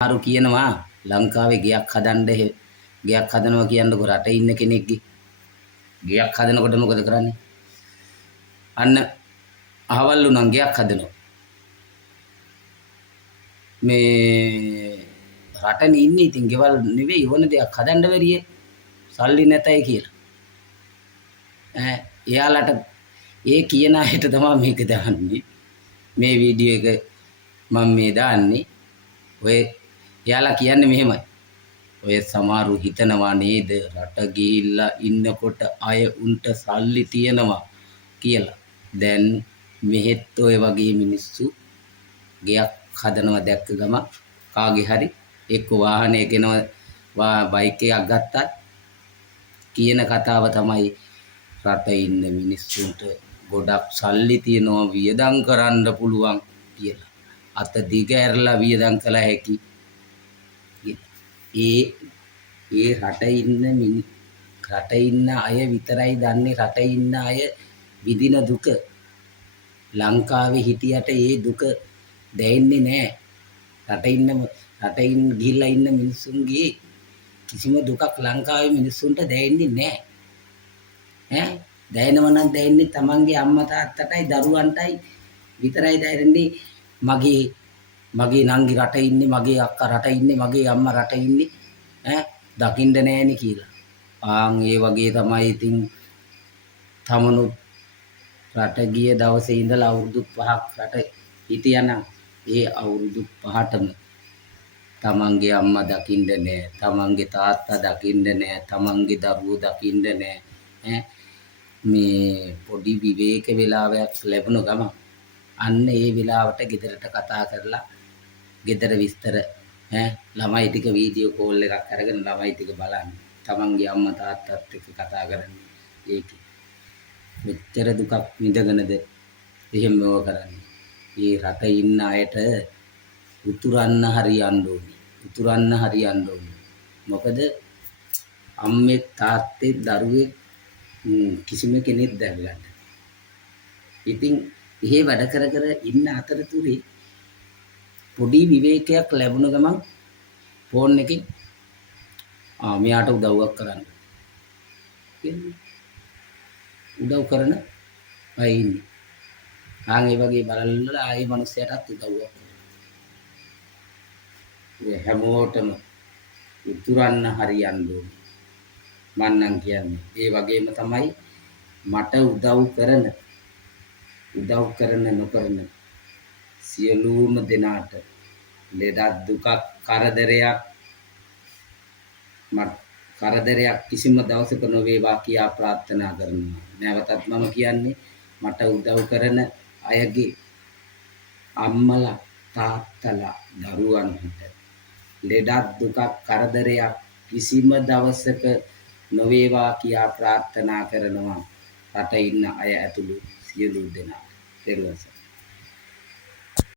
අරු කියනවා ලංකාවේ ගයක් හදන්න ගයක් හදනවා කියනකොට රටේ ඉන්න කෙනෙක්ගේ ගයක් හදනකොට මොකද කරන්නේ? අන්න අහවල් උනන් ගයක් හදනවා. මේ රටනේ ඉන්නේ ඉතින් ගෙවල් නෙවෙයි ඕන දෙයක් හදන්න බැරියේ. සල්ලි නැතයි කියලා. එයාලට ඒ කියන අයට තමයි මේක දාන්නේ. මේ වීඩියෝ එක මම මේ දාන්නේ. ඔය එයාලා කියන්නේ මෙහෙමයි. ඔය සමහරු හිතනවා නේද රට ගිහිල්ලා ඉන්නකොට අය උන්ට සල්ලි තියනවා කියලා. දැන් මෙහෙත් ඔය වගේ මිනිස්සු ගයක් හදනවා දැක්ක ගම කාගේ හරි එක්ක වාහනයක එනවා බයික් එකක් ගත්තත් කියන කතාව තමයි රට ඉන්න මිනිස්සුන්ට ගොඩක් සල්ලි තියනවා වියදම් කරන්න පුළුවන් කියලා. අත දිග ඇරලා වියදම් කළ හැකි. ඒ රටේ ඉන්න අය විතරයි දන්නේ රටේ ඉන්න අය විඳින දුක. ලංකාවේ හිටියට ඒ දුක දැනෙන්නේ නැහැ. රටේ ගිහිල්ලා ඉන්න මිනිස්සුන්ගේ කිසිම දුකක් ලංකාවේ මිනිස්සුන්ට දැනෙන්නේ නැහැ. දැනෙනව නම් දැනෙන්නේ තමන්ගේ අම්මා තාත්තටයි දරුවන්ටයි විතරයි දැනෙන්නේ. මගේ නංගි රටේ ඉන්නේ, මගේ අක්කා රටේ ඉන්නේ, මගේ අම්මා රටේ ඉන්නේ දකින්න නෑනේ කියලා. ඒ වගේ තමයි ඉතින් තමනුත් රට ගිය දවසේ ඉඳලා අවුරුදු 5ක් රට හිටියානම් ඒ අවුරුදු 5ටම තමන්ගේ අම්මා දකින්න නෑ, තමන්ගේ තාත්තා දකින්න නෑ, තමන්ගේ දරුවෝ දකින්න නෑ. මේ පොඩි විවේක වේලාවක් ලැබුණ ගමන් අන්න ඒ වෙලාවට ගෙදරට කතා කරලා ගෙදර විස්තර ළමයි ටික වීඩියෝ කෝල් එකක් අරගෙන ළමයි ටික බලන්න. තමන්ගේ අම්මා තාත්තත් එක්ක කතා කරන්නේ. ඒක මෙච්චර දුකක් විඳගෙනද එහෙම ඕක කරන්නේ. මේ රටේ ඉන්න අයට උතුරන්න හරියන්න ඕනේ. මොකද අම්මේ තාත්තේ දරුවේ කිසිම කෙනෙක් දැල්ලන්න. ඉතින් එහෙ වැඩ කර ඉන්න අතරතුරේ පොඩි විවේකයක් ලැබුණ ගමන් ෆෝන් එකෙන් මෙයාට උදව්වක් කරන්න. උදව් කරන අය ඉන්නේ. ඒ වගේ බලලා ආයේ මිනිස්සයාටත් උදව්වක් කරනවා. ඒ හැමෝටම උතුරන්න හරියන්න ඕනේ. මන්නම් කියන්නේ. ඒ වගේම තමයි මට උදව් කරන නොකරන සියලුම දෙනාට ලෙඩක් දුකක් කරදරයක් කිසිම දවසක නොවේවා කියා ප්‍රාර්ථනා කරනවා. නැවතත් මම කියන්නේ මට උදව් කරන අයගේ අම්මලා තාත්තලා දරුවන්ට ලෙඩක් දුකක් කරදරයක් කිසිම දවසක නොවේවා කියා ප්‍රාර්ථනා කරනවා. රට ඉන්න අය ඇතුළු සියලු දෙනා.